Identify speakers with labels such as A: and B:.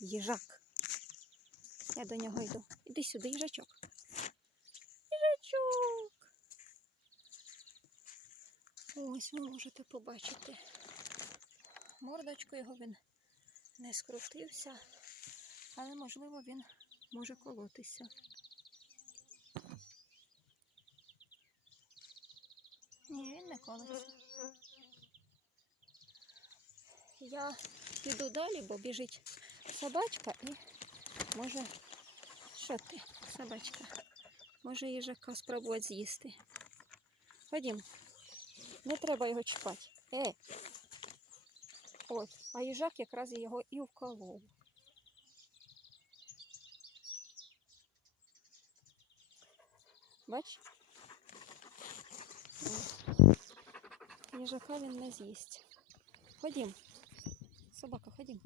A: їжак. Я до нього йду. Іди сюди, їжачок. Їжачок. Ось ви можете побачити. Мордочку його він не скрутився, але можливо він може колотися. Ні, він не колиться. Я піду далі, бо біжить собачка і може. Що ти, собачка? Може їжака спробувати з'їсти. Ходім. Не треба його чіпати. Е. Ось, а їжак якраз його і вколов. Бач? Їжака він не з'їсть. Ходім. Собака, ходи.